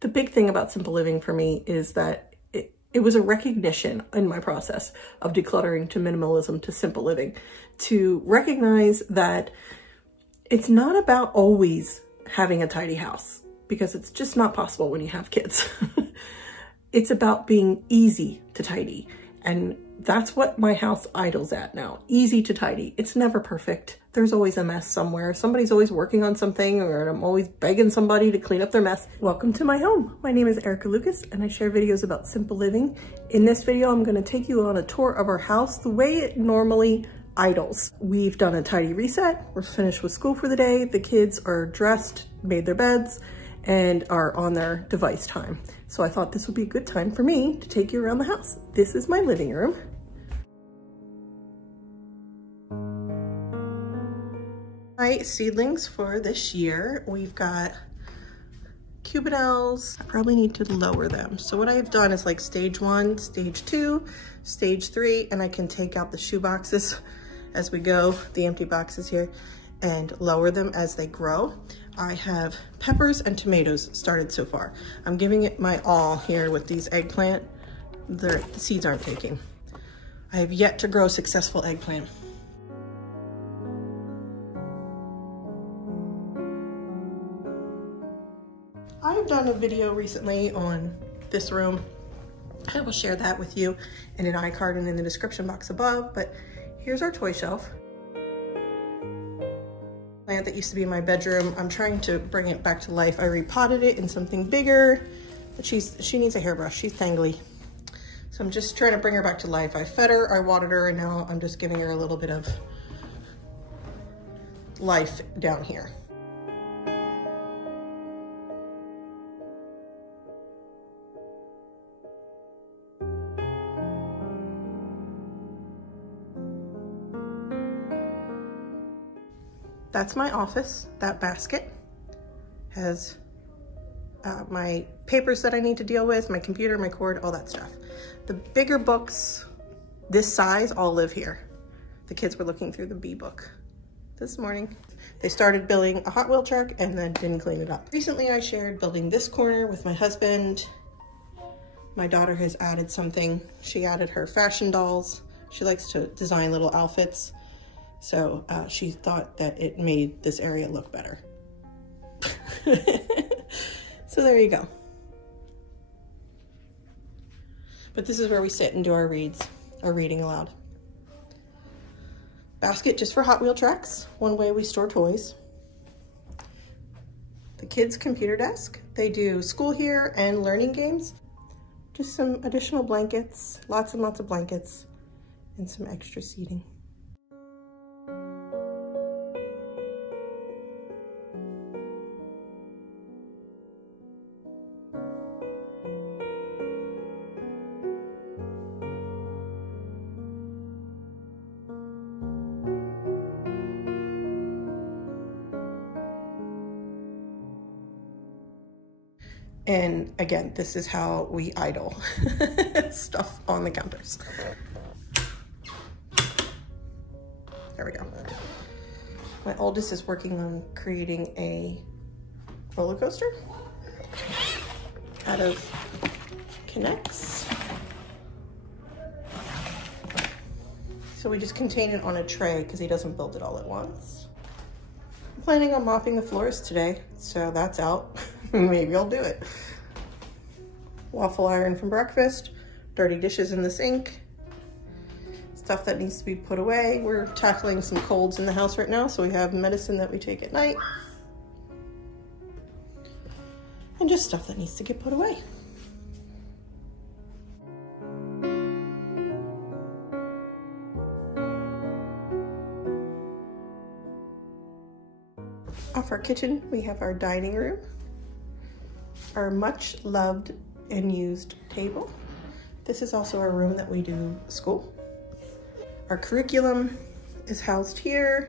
The big thing about simple living for me is that it was a recognition in my process of decluttering to minimalism to simple living, to recognize that it's not about always having a tidy house, because it's just not possible when you have kids. It's about being easy to tidy. And that's what my house idles at now. Easy to tidy. It's never perfect. There's always a mess somewhere. Somebody's always working on something, or I'm always begging somebody to clean up their mess. Welcome to my home. My name is Erica Lucas and I share videos about simple living. In this video, I'm gonna take you on a tour of our house the way it normally idles. We've done a tidy reset. We're finished with school for the day. The kids are dressed, made their beds, and are on their device time. So I thought this would be a good time for me to take you around the house. This is my living room. My seedlings for this year, we've got Cubinels. I probably need to lower them. So what I've done is like stage 1, stage 2, stage 3, and I can take out the shoe boxes as we go, the empty boxes here, and lower them as they grow. I have peppers and tomatoes started so far. I'm giving it my all here with these eggplant. The seeds aren't taking. I have yet to grow successful eggplant. I have done a video recently on this room. I will share that with you in an iCard and in the description box above, but here's our toy shelf. Plant that used to be in my bedroom. I'm trying to bring it back to life. I repotted it in something bigger, but she needs a hairbrush. She's tangly. So I'm just trying to bring her back to life. I fed her, I watered her, and now I'm just giving her a little bit of life down here. That's my office. That basket has my papers that I need to deal with, my computer, my cord, all that stuff. The bigger books, this size, all live here. The kids were looking through the B book this morning. They started building a Hot Wheel truck and then didn't clean it up. Recently I shared building this corner with my husband. My daughter has added something. She added her fashion dolls. She likes to design little outfits. So she thought that it made this area look better. So there you go. But this is where we sit and do our reading aloud. Basket just for Hot Wheel tracks. One way we store toys. The kids' computer desk. They do school here and learning games. Just some additional blankets, lots and lots of blankets, and some extra seating. And again, this is how we idle stuff on the counters. There we go. My oldest is working on creating a roller coaster out of Connects. So we just contain it on a tray because he doesn't build it all at once. I'm planning on mopping the floors today, so that's out. Maybe I'll do it. Waffle iron from breakfast, dirty dishes in the sink, stuff that needs to be put away. We're tackling some colds in the house right now, so we have medicine that we take at night. And just stuff that needs to get put away. Off our kitchen, we have our dining room, our much loved and used table. This is also our room that we do school. Our curriculum is housed here.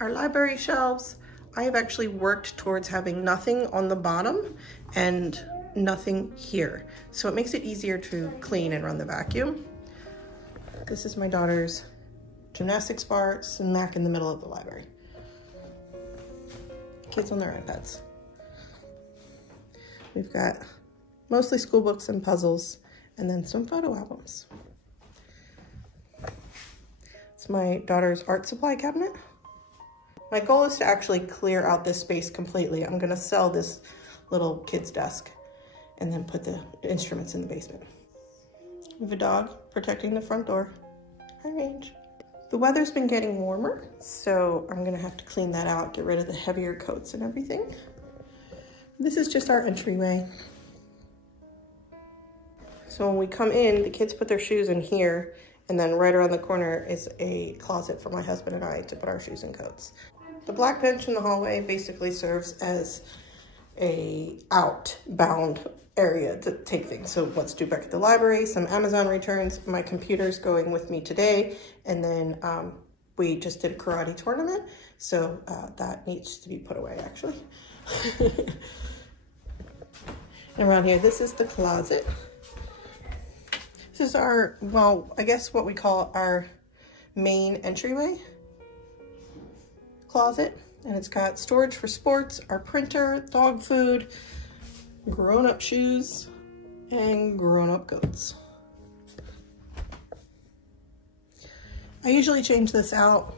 Our library shelves, I have actually worked towards having nothing on the bottom and nothing here. So it makes it easier to clean and run the vacuum. This is my daughter's gymnastics bar smack in the middle of the library. Kids on their iPads. We've got mostly school books and puzzles, and then some photo albums. It's my daughter's art supply cabinet. My goal is to actually clear out this space completely. I'm gonna sell this little kid's desk and then put the instruments in the basement. We have a dog protecting the front door. Hi, Range. The weather's been getting warmer, so I'm gonna have to clean that out, get rid of the heavier coats and everything. This is just our entryway. So when we come in, the kids put their shoes in here, and then right around the corner is a closet for my husband and I to put our shoes and coats. The black bench in the hallway basically serves as a outbound area to take things. So what's due back at the library, some Amazon returns, my computer's going with me today, and then we just did a karate tournament, so that needs to be put away actually. And around here, this is the closet. This is our, well, I guess what we call our main entryway closet. And it's got storage for sports, our printer, dog food, grown-up shoes, and grown-up goats. I usually change this out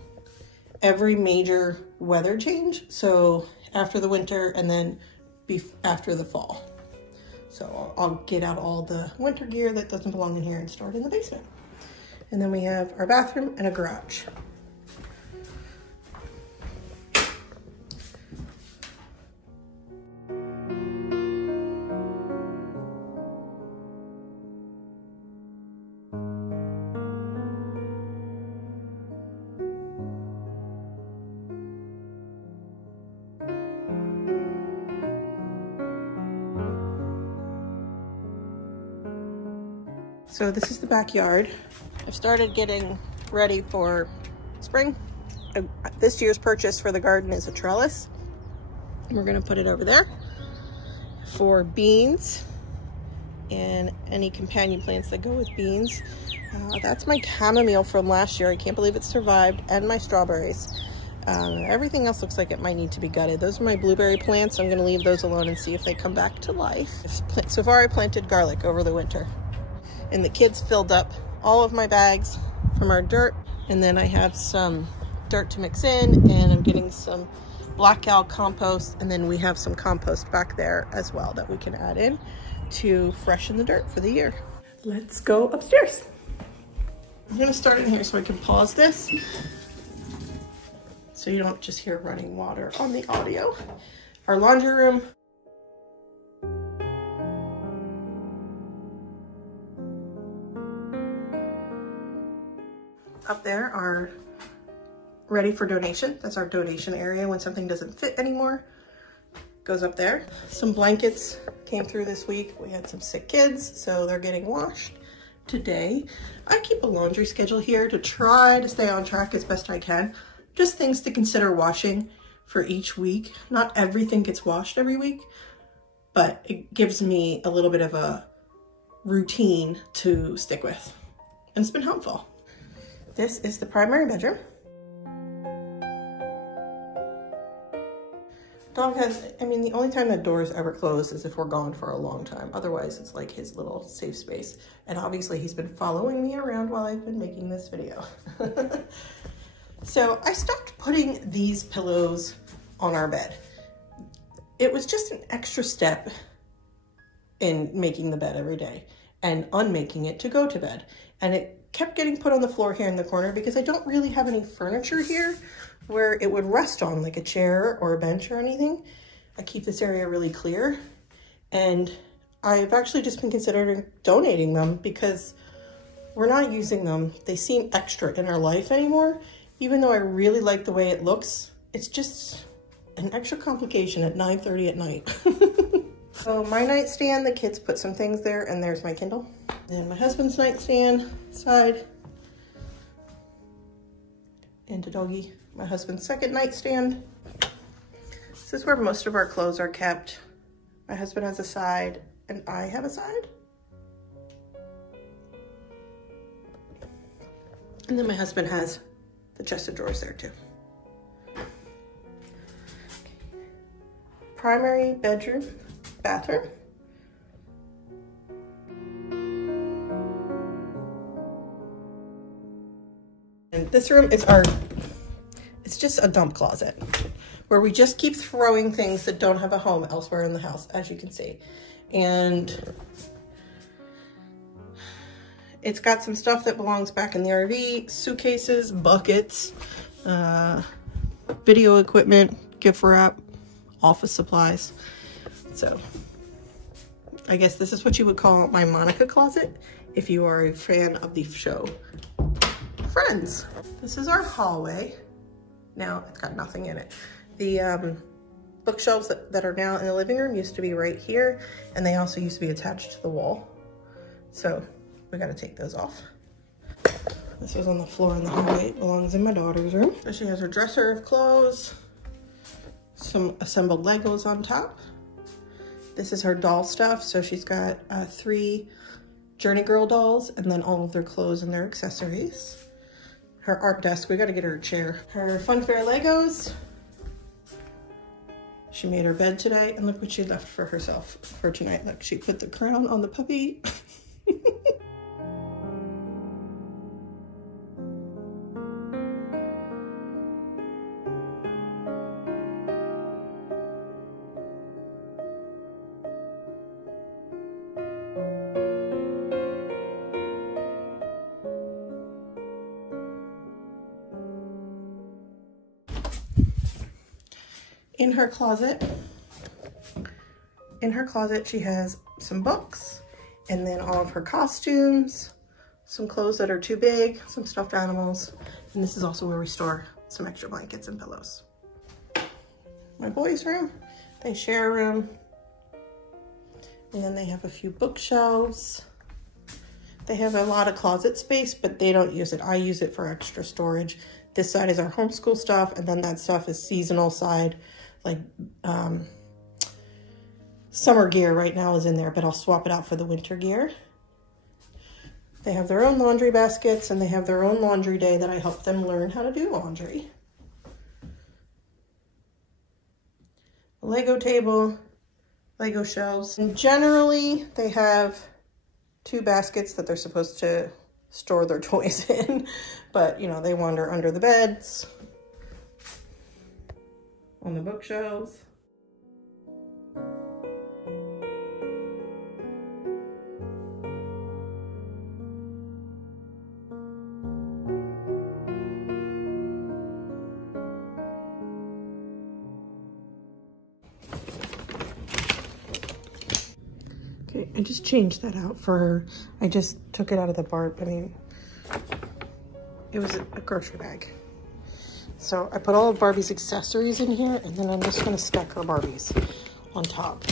every major weather change. So after the winter and then after the fall. So I'll get out all the winter gear that doesn't belong in here and store it in the basement. And then we have our bathroom and a garage. So this is the backyard. I've started getting ready for spring. This year's purchase for the garden is a trellis. We're gonna put it over there for beans and any companion plants that go with beans. That's my chamomile from last year. I can't believe it survived, and my strawberries. Everything else looks like it might need to be gutted. Those are my blueberry plants. I'm gonna leave those alone and see if they come back to life. So far I planted garlic over the winter. And the kids filled up all of my bags from our dirt. And then I have some dirt to mix in, and I'm getting some black cow compost. And then we have some compost back there as well that we can add in to freshen the dirt for the year. Let's go upstairs. I'm gonna start in here so I can pause this so you don't just hear running water on the audio. Our laundry room. Up there are ready for donation. That's our donation area when something doesn't fit anymore. Goes up there. Some blankets came through this week. We had some sick kids, so they're getting washed today. I keep a laundry schedule here to try to stay on track as best I can. Just things to consider washing for each week. Not everything gets washed every week, but it gives me a little bit of a routine to stick with. And it's been helpful. This is the primary bedroom. Dog has, I mean, the only time that door is ever closed is if we're gone for a long time. Otherwise, it's like his little safe space. And obviously he's been following me around while I've been making this video. So I stopped putting these pillows on our bed. It was just an extra step in making the bed every day and unmaking it to go to bed. And it kept getting put on the floor here in the corner because I don't really have any furniture here where it would rest on, like a chair or a bench or anything. I keep this area really clear, and I've actually just been considering donating them because we're not using them. They seem extra in our life anymore. Even though I really like the way it looks, it's just an extra complication at 9:30 at night. So my nightstand, the kids put some things there, and there's my Kindle. And my husband's nightstand side, and a doggy my husband's second nightstand. This is where most of our clothes are kept. My husband has a side and I have a side. And then my husband has the chest of drawers there too. Primary bedroom, bathroom. And this room is it's just a dump closet where we just keep throwing things that don't have a home elsewhere in the house, as you can see. And it's got some stuff that belongs back in the RV, suitcases, buckets, video equipment, gift wrap, office supplies. So I guess this is what you would call my Monica closet if you are a fan of the show Friends. This is our hallway. Now it's got nothing in it. The bookshelves that are now in the living room used to be right here, and they also used to be attached to the wall. So we got to take those off. This was on the floor in the hallway. It belongs in my daughter's room. So she has her dresser of clothes, some assembled Legos on top. This is her doll stuff. So she's got 3 Journey Girl dolls and then all of their clothes and their accessories. Her art desk, we got to get her a chair. Her Fun Fair Legos. She made her bed today, and look what she left for herself for tonight. Look, she put the crown on the puppy. In her closet, she has some books and then all of her costumes, some clothes that are too big, some stuffed animals. And this is also where we store some extra blankets and pillows. My boys' room, they share a room. And then they have a few bookshelves. They have a lot of closet space, but they don't use it. I use it for extra storage. This side is our homeschool stuff, and then that stuff is seasonal side. Like summer gear right now is in there, but I'll swap it out for the winter gear. They have their own laundry baskets, and they have their own laundry day that I help them learn how to do laundry. A Lego table, Lego shelves. And generally, they have 2 baskets that they're supposed to store their toys in, but you know, they wander under the beds, on the bookshelves. Okay, I just changed that out for her. I just took it out of the it was a grocery bag. So I put all of Barbie's accessories in here, and then I'm just gonna stack her Barbies on top.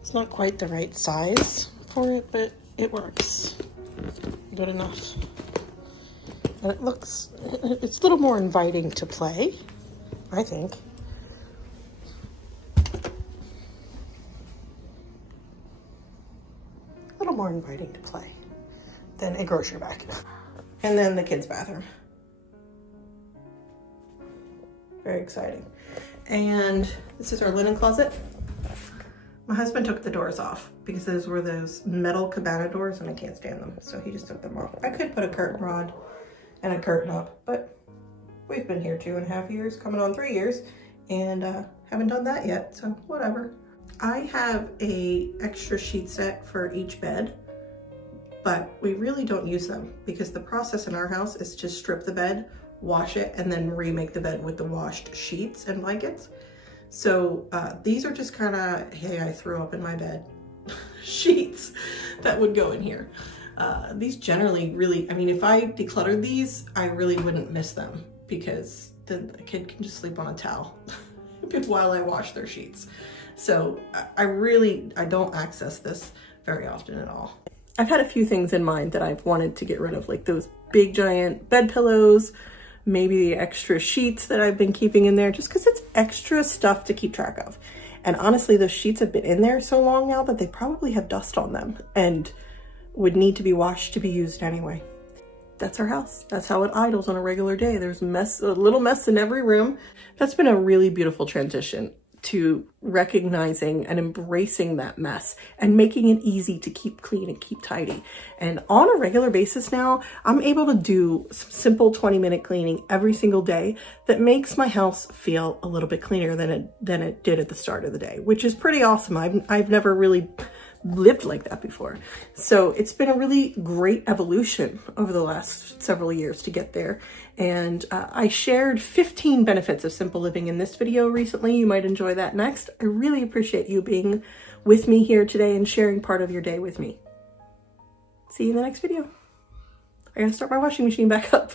It's not quite the right size for it, but it works good enough. And it's a little more inviting to play, I think. A little more inviting to play than a grocery bag. And then the kids' bathroom. Very exciting. And this is our linen closet. My husband took the doors off because those were those metal cabana doors and I can't stand them. So he just took them off. I could put a curtain rod and a curtain up, but we've been here 2.5 years, coming on 3 years, and haven't done that yet, so whatever. I have a extra sheet set for each bed, but we really don't use them because the process in our house is to strip the bed, wash it, and then remake the bed with the washed sheets and blankets. So these are just kind of, hey, I threw up in my bed sheets that would go in here. These generally really, I mean, if I decluttered these, I really wouldn't miss them because then the kid can just sleep on a towel while I wash their sheets. So I don't access this very often at all. I've had a few things in mind that I've wanted to get rid of, like those big giant bed pillows, maybe the extra sheets that I've been keeping in there, just because it's extra stuff to keep track of. And honestly, those sheets have been in there so long now that they probably have dust on them and would need to be washed to be used anyway. That's our house. That's how it idles on a regular day. There's a little mess in every room. That's been a really beautiful transition to recognizing and embracing that mess and making it easy to keep clean and keep tidy. And on a regular basis now, I'm able to do some simple 20-minute cleaning every single day that makes my house feel a little bit cleaner than it did at the start of the day, which is pretty awesome. I've never really lived like that before. So it's been a really great evolution over the last several years to get there. And I shared 15 benefits of simple living in this video recently. You might enjoy that next. I really appreciate you being with me here today and sharing part of your day with me. See you in the next video. I gotta start my washing machine back up.